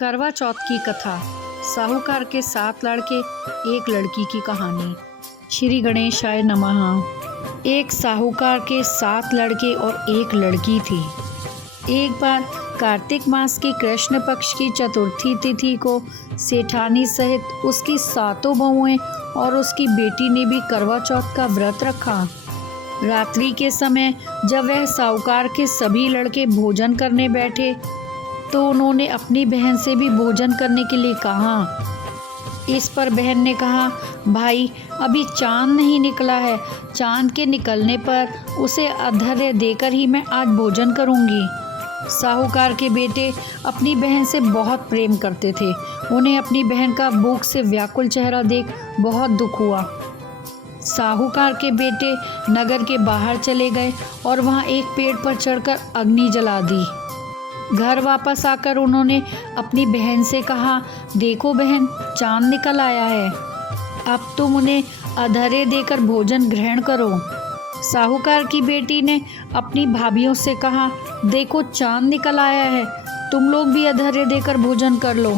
करवा चौथ की कथा। साहूकार के 7 लड़के, एक लड़की की कहानी। श्री गणेशाय नमः। एक साहूकार के 7 लड़के और एक लड़की थी। एक बार कार्तिक मास की कृष्ण पक्ष की चतुर्थी तिथि को सेठानी सहित उसकी 7 बहुएं और उसकी बेटी ने भी करवा चौथ का व्रत रखा। रात्रि के समय जब वह साहूकार के सभी लड़के भोजन करने बैठे तो उन्होंने अपनी बहन से भी भोजन करने के लिए कहा। इस पर बहन ने कहा, भाई अभी चांद नहीं निकला है, चांद के निकलने पर उसे अर्घ्य देकर ही मैं आज भोजन करूंगी। साहूकार के बेटे अपनी बहन से बहुत प्रेम करते थे। उन्हें अपनी बहन का भूख से व्याकुल चेहरा देख बहुत दुख हुआ। साहूकार के बेटे नगर के बाहर चले गए और वहां एक पेड़ पर चढ़कर अग्नि जला दी। घर वापस आकर उन्होंने अपनी बहन से कहा, देखो बहन, चांद निकल आया है, अब तुम उन्हें अर्घ्य देकर भोजन ग्रहण करो। साहूकार की बेटी ने अपनी भाभियों से कहा, देखो चांद निकल आया है, तुम लोग भी अर्घ्य देकर भोजन कर लो।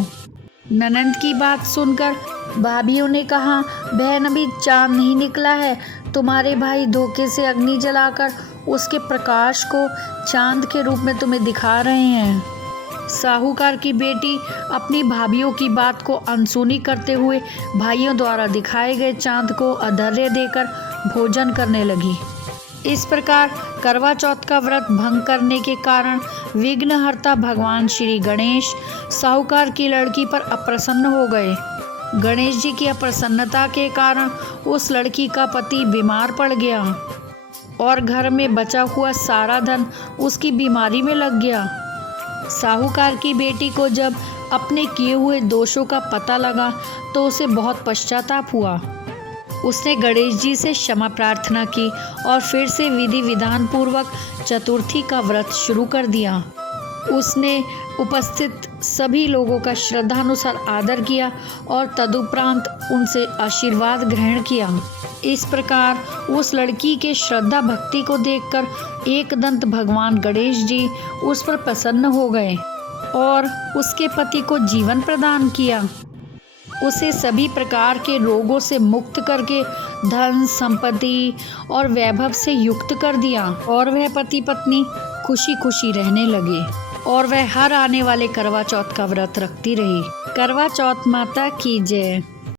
ननंद की बात सुनकर भाभियों ने कहा, बहन अभी चांद नहीं निकला है, तुम्हारे भाई धोखे से अग्नि जलाकर उसके प्रकाश को चांद के रूप में तुम्हें दिखा रहे हैं। साहूकार की बेटी अपनी भाभियों की बात को अनसुनी करते हुए भाइयों द्वारा दिखाए गए चांद को अर्घ्य देकर भोजन करने लगी। इस प्रकार करवा चौथ का व्रत भंग करने के कारण विघ्नहर्ता भगवान श्री गणेश साहूकार की लड़की पर अप्रसन्न हो गए। गणेश जी की अप्रसन्नता के कारण उस लड़की का पति बीमार पड़ गया और घर में बचा हुआ सारा धन उसकी बीमारी में लग गया। साहूकार की बेटी को जब अपने किए हुए दोषों का पता लगा तो उसे बहुत पश्चाताप हुआ। उसने गणेश जी से क्षमा प्रार्थना की और फिर से विधि विधान पूर्वक चतुर्थी का व्रत शुरू कर दिया। उसने उपस्थित सभी लोगों का श्रद्धानुसार आदर किया और तदुपरांत उनसे आशीर्वाद ग्रहण किया। इस प्रकार उस लड़की के श्रद्धा भक्ति को देखकर एकदंत भगवान गणेश जी उस पर प्रसन्न हो गए और उसके पति को जीवन प्रदान किया। उसे सभी प्रकार के रोगों से मुक्त करके धन संपत्ति और वैभव से युक्त कर दिया और वह पति पत्नी खुशी खुशी रहने लगे और वह हर आने वाले करवा चौथ का व्रत रखती रही। करवा चौथ माता की जय।